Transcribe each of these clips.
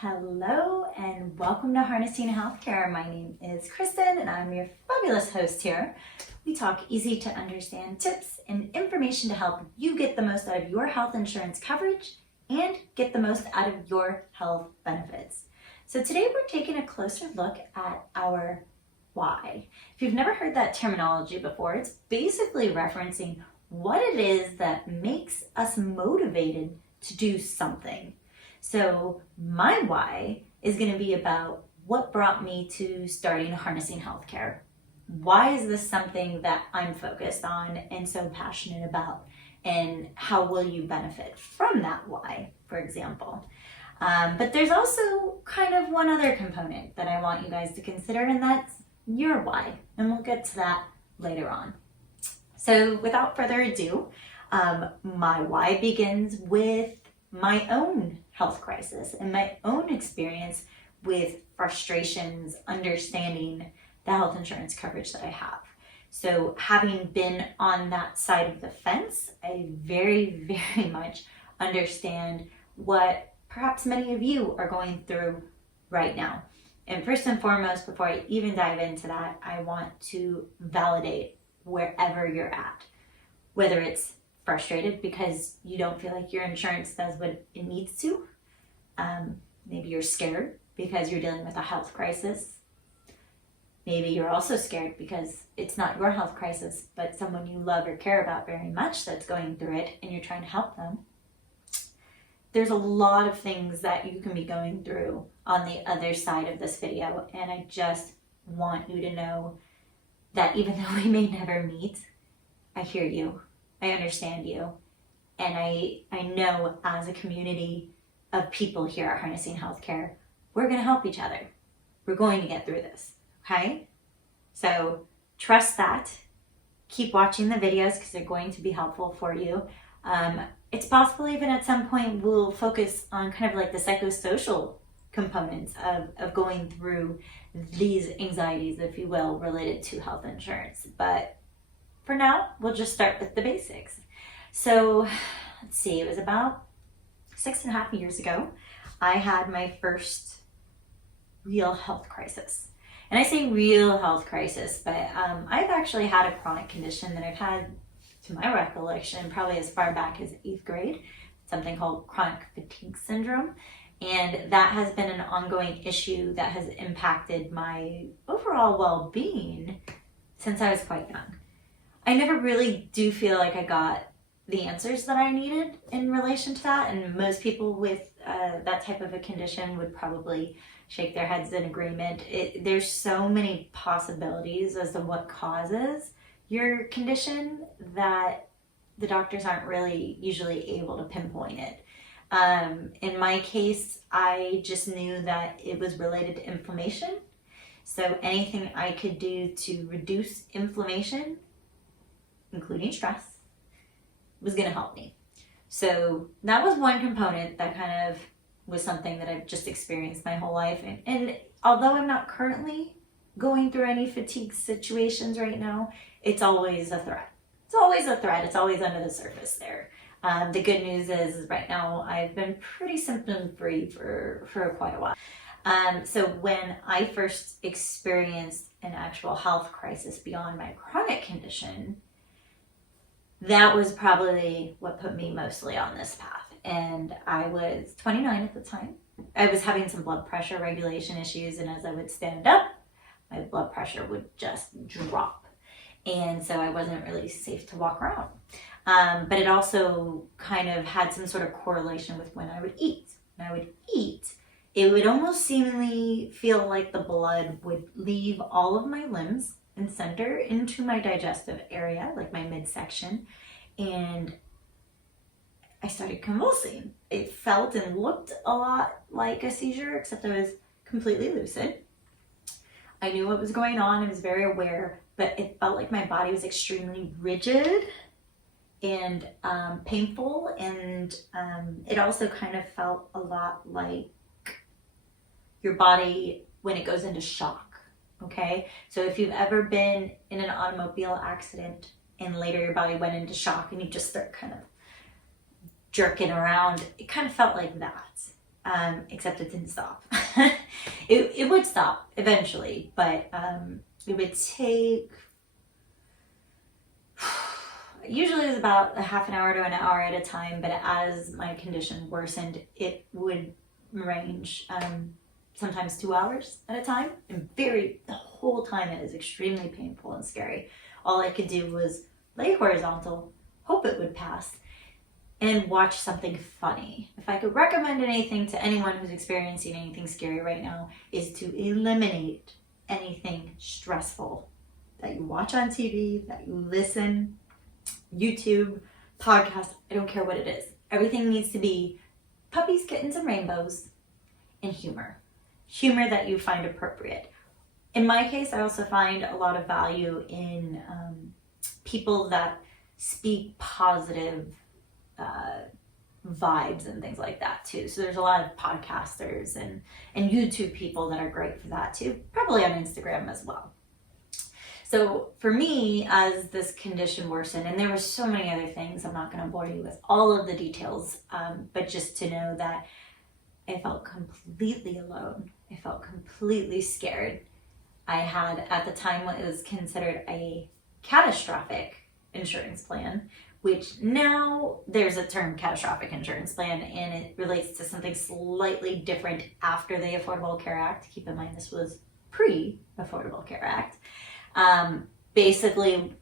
Hello and welcome to Harnessing Healthcare. My name is Kristen and I'm your fabulous host here. We talk easy to understand tips and information to help you get the most out of your health insurance coverage and get the most out of your health benefits. So today we're taking a closer look at our why. If you've never heard that terminology before, it's basically referencing what it is that makes us motivated to do something. So my why is going to be about what brought me to starting Harnessing Healthcare. Why is this something that I'm focused on and so passionate about? And how will you benefit from that why, for example? But there's also kind of one other component that I want you guys to consider, and that's your why. And we'll get to that later on. So without further ado, my why begins with my own health crisis and my own experience with frustrations, understanding the health insurance coverage that I have. So having been on that side of the fence, I very, very much understand what perhaps many of you are going through right now. And first and foremost, before I even dive into that, I want to validate wherever you're at, whether it's frustrated because you don't feel like your insurance does what it needs to. Maybe you're scared because you're dealing with a health crisis. Maybe you're also scared because it's not your health crisis, but someone you love or care about very much that's going through it and you're trying to help them. There's a lot of things that you can be going through on the other side of this video, and I just want you to know that even though we may never meet, I hear you. I understand you, and I know as a community of people here at Harnessing Healthcare, we're going to help each other. We're going to get through this, okay? So trust that. Keep watching the videos because they're going to be helpful for you. It's possible even at some point we'll focus on kind of like the psychosocial components of going through these anxieties, if you will, related to health insurance. But for now, we'll just start with the basics. So let's see, it was about 6.5 years ago, I had my first real health crisis. And I say real health crisis, but I've actually had a chronic condition that I've had, to my recollection, probably as far back as 8th grade, something called chronic fatigue syndrome. And that has been an ongoing issue that has impacted my overall well-being since I was quite young. I never really do feel like I got the answers that I needed in relation to that, and most people with that type of a condition would probably shake their heads in agreement. There's so many possibilities as to what causes your condition that the doctors aren't really usually able to pinpoint it. In my case, I just knew that it was related to inflammation. So anything I could do to reduce inflammation, including stress, was going to help me. So that was one component that kind of was something that I've just experienced my whole life. And although I'm not currently going through any fatigue situations right now, it's always a threat. It's always a threat. It's always under the surface there. The good news is right now I've been pretty symptom-free for quite a while. So when I first experienced an actual health crisis beyond my chronic condition, that was probably what put me mostly on this path. And I was 29 at the time. I was having some blood pressure regulation issues, and as I would stand up, my blood pressure would just drop. And so I wasn't really safe to walk around. But it also kind of had some sort of correlation with when I would eat. When I would eat, it would almost seemingly feel like the blood would leave all of my limbs and center into my digestive area, like my midsection, and I started convulsing. It felt and looked a lot like a seizure, except I was completely lucid. I knew what was going on. I was very aware, but it felt like my body was extremely rigid and painful, and it also kind of felt a lot like your body when it goes into shock. Okay, so if you've ever been in an automobile accident and later your body went into shock and you just start kind of jerking around, it kind of felt like that. except it didn't stop. It would stop eventually, but it would take, usually it was about a half an hour to an hour at a time, but as my condition worsened, it would range sometimes 2 hours at a time. And the whole time it was extremely painful and scary. All I could do was lay horizontal, hope it would pass, and watch something funny. If I could recommend anything to anyone who's experiencing anything scary right now, is to eliminate anything stressful that you watch on TV, that you listen, YouTube, podcast, I don't care what it is. Everything needs to be puppies, kittens, and rainbows, and humor. Humor that you find appropriate. In my case, I also find a lot of value in people that speak positive vibes and things like that too. So there's a lot of podcasters and YouTube people that are great for that too. Probably on Instagram as well. So for me, as this condition worsened, and there were so many other things, I'm not going to bore you with all of the details, but just to know that I felt completely alone. I felt completely scared. I had, at the time, what was considered a catastrophic insurance plan, which now there's a term catastrophic insurance plan, and it relates to something slightly different after the Affordable Care Act. Keep in mind, this was pre-Affordable Care Act. Basically,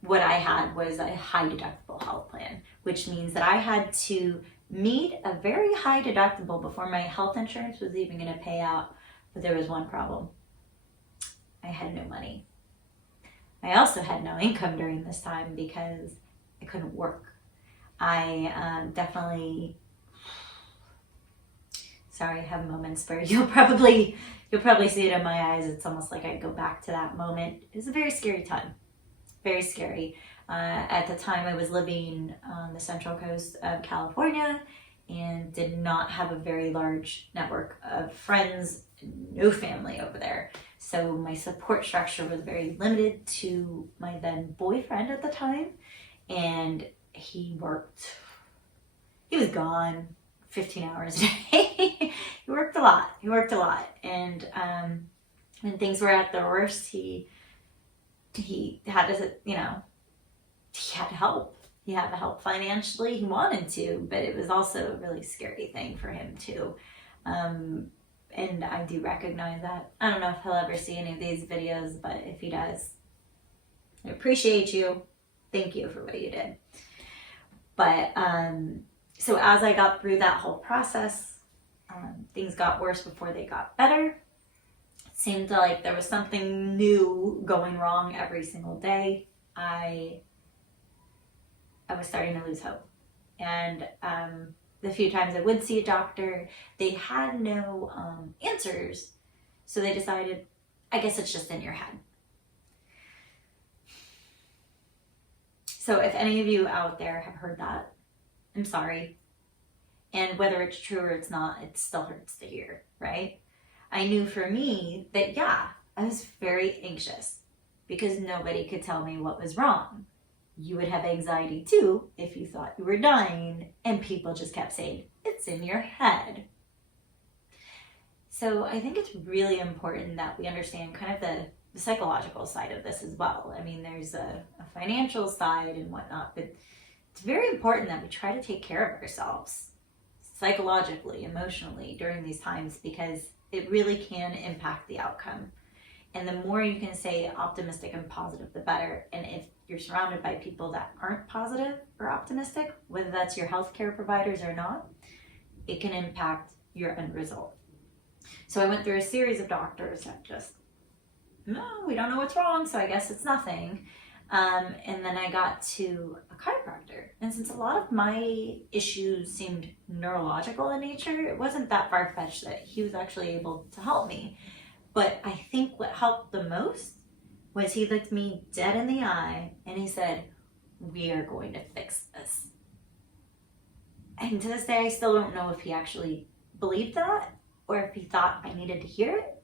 what I had was a high deductible health plan, which means that I had to meet a very high deductible before my health insurance was even going to pay out. But there was one problem. I had no money. I also had no income during this time because I couldn't work. I definitely, sorry, I have moments where you'll probably see it in my eyes. It's almost like I go back to that moment. It was a very scary time. Very scary. At the time, I was living on the central coast of California and did not have a very large network of friends, no family over there. So my support structure was very limited to my then boyfriend at the time. And he was gone 15 hours a day. He worked a lot. And when things were at their worst, he had to, he had to help. He had to help financially. He wanted to, but it was also a really scary thing for him too. And I do recognize that. I don't know if he'll ever see any of these videos, but if he does, I appreciate you. Thank you for what you did. But so as I got through that whole process, things got worse before they got better. It seemed like there was something new going wrong every single day. I was starting to lose hope. And the few times I would see a doctor, they had no answers. So they decided, I guess it's just in your head. So if any of you out there have heard that, I'm sorry. And whether it's true or it's not, it still hurts to hear, right? I knew for me that, yeah, I was very anxious because nobody could tell me what was wrong. You would have anxiety too if you thought you were dying and people just kept saying, it's in your head. So I think it's really important that we understand kind of the psychological side of this as well. I mean, there's a financial side and whatnot, but it's very important that we try to take care of ourselves psychologically, emotionally during these times, because it really can impact the outcome. And the more you can stay optimistic and positive, the better. And if you're surrounded by people that aren't positive or optimistic, whether that's your healthcare providers or not, it can impact your end result. So I went through a series of doctors that just, no, we don't know what's wrong, so I guess it's nothing. And then I got to a chiropractor. And since a lot of my issues seemed neurological in nature, it wasn't that far-fetched that he was actually able to help me. But I think what helped the most was he looked me dead in the eye and he said, we are going to fix this. And to this day, I still don't know if he actually believed that or if he thought I needed to hear it.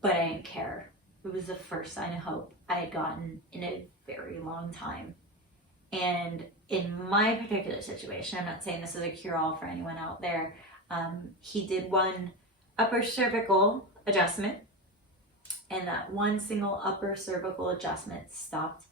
But I didn't care. It was the first sign of hope I had gotten in a very long time. And in my particular situation, I'm not saying this is a cure-all for anyone out there, he did one upper cervical adjustment, and that one single upper cervical adjustment stopped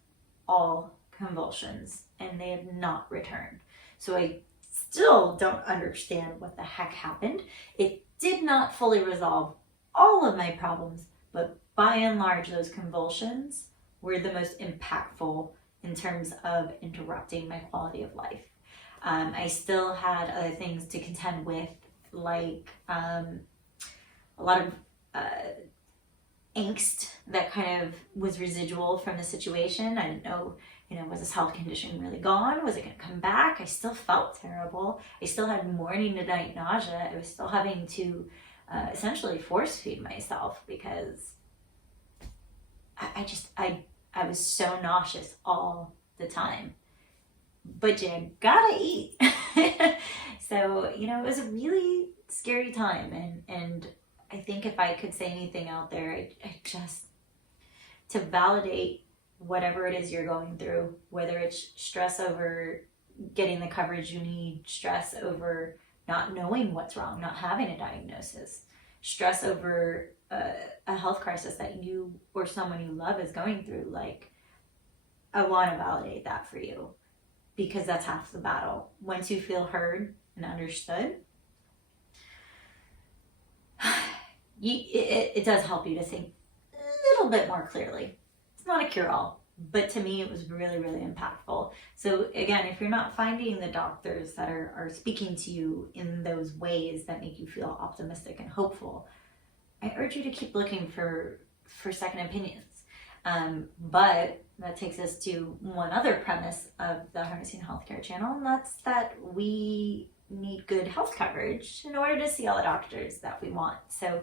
all convulsions, and they have not returned. So I still don't understand what the heck happened. It did not fully resolve all of my problems, but by and large, those convulsions were the most impactful in terms of interrupting my quality of life. I still had other things to contend with, like a lot of angst that kind of was residual from the situation. I didn't know, was this health condition really gone? Was it going to come back? I still felt terrible. I still had morning to night nausea. I was still having to essentially force feed myself because I was so nauseous all the time. But you gotta eat. So, it was a really scary time. And I think if I could say anything out there, I just, to validate whatever it is you're going through, whether it's stress over getting the coverage you need, stress over not knowing what's wrong, not having a diagnosis, stress over a health crisis that you or someone you love is going through, like, I want to validate that for you, because that's half the battle. Once you feel heard and understood, it does help you to think a little bit more clearly. It's not a cure-all, but to me it was really, really impactful. So again, if you're not finding the doctors that are speaking to you in those ways that make you feel optimistic and hopeful, I urge you to keep looking for second opinions. But that takes us to one other premise of the Harnessing Healthcare channel, and that's that we need good health coverage in order to see all the doctors that we want. So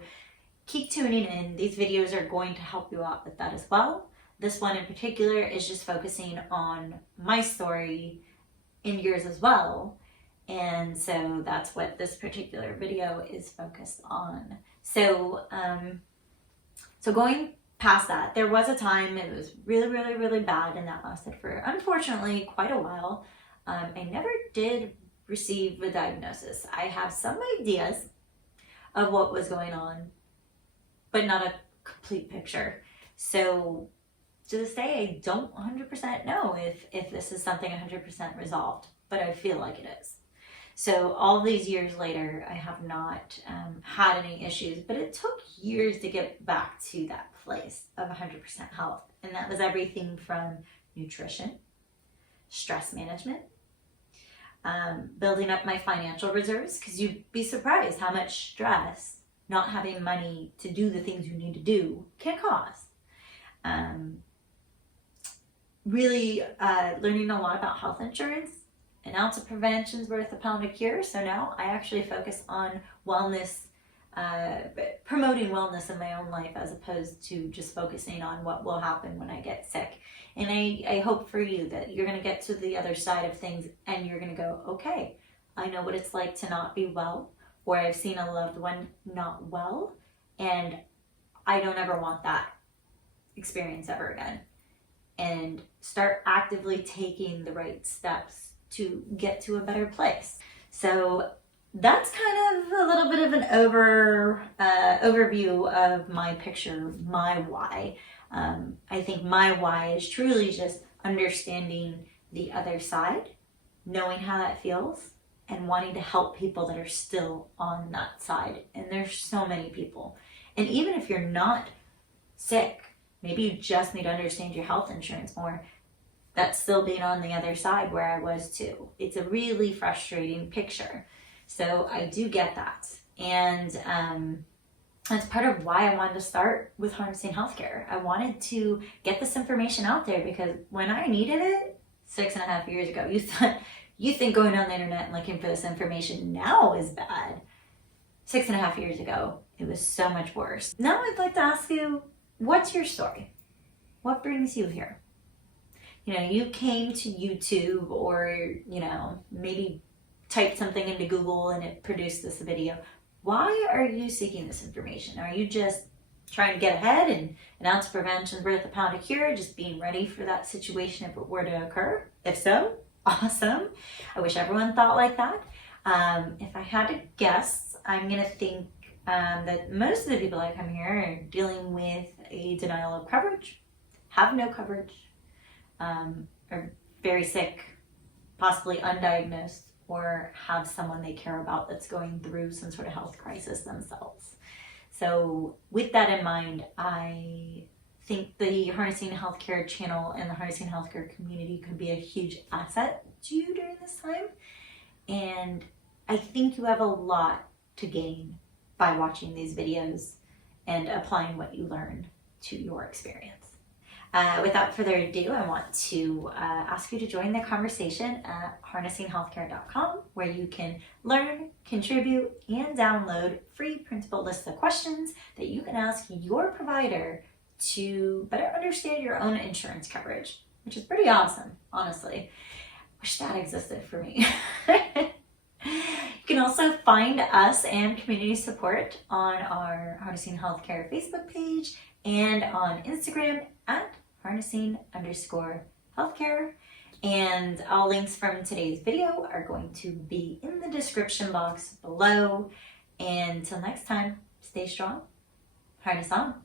keep tuning in. These videos are going to help you out with that as well. This one in particular is just focusing on my story and yours as well. And so that's what this particular video is focused on. So, so going past that, there was a time it was really, really, really bad, and that lasted for, unfortunately, quite a while. I never did receive a diagnosis. I have some ideas of what was going on, but not a complete picture. So to this day, I don't 100% know if this is something 100% resolved, but I feel like it is. So all these years later, I have not had any issues, but it took years to get back to that place of 100% health. And that was everything from nutrition, stress management, building up my financial reserves, because you'd be surprised how much stress not having money to do the things you need to do can cause. Really learning a lot about health insurance. An ounce of prevention is worth a pound of cure. So now I actually focus on wellness, promoting wellness in my own life, as opposed to just focusing on what will happen when I get sick. And I hope for you that you're going to get to the other side of things and you're going to go, okay, I know what it's like to not be well, or I've seen a loved one not well, and I don't ever want that experience ever again. And start actively taking the right steps to get to a better place. So that's kind of a little bit of an overview of my picture, my why. I think my why is truly just understanding the other side, knowing how that feels, and wanting to help people that are still on that side. And there's so many people. And even if you're not sick, maybe you just need to understand your health insurance more. That's still being on the other side where I was too. It's a really frustrating picture. So I do get that. And that's part of why I wanted to start with Harnessing Healthcare. I wanted to get this information out there because when I needed it 6.5 years ago, you think going on the internet and looking for this information now is bad. 6.5 years ago, it was so much worse. Now I'd like to ask you, what's your story? What brings you here? You came to YouTube, or, maybe typed something into Google and it produced this video. Why are you seeking this information? Are you just trying to get ahead, and an ounce of prevention is worth a pound of cure, just being ready for that situation if it were to occur. If so, awesome. I wish everyone thought like that. If I had to guess, I'm going to think that most of the people that come here are dealing with a denial of coverage, have no coverage, are very sick, possibly undiagnosed, or have someone they care about that's going through some sort of health crisis themselves. So with that in mind, I think the Harnessing Healthcare channel and the Harnessing Healthcare community could be a huge asset to you during this time. And I think you have a lot to gain by watching these videos and applying what you learn to your experience. Without further ado, I want to ask you to join the conversation at harnessinghealthcare.com, where you can learn, contribute, and download free printable lists of questions that you can ask your provider to better understand your own insurance coverage, which is pretty awesome, honestly. Wish that existed for me. You can also find us and community support on our Harnessing Healthcare Facebook page and on Instagram at harnessing_healthcare. And all links from today's video are going to be in the description box below. And until next time, stay strong, harness on.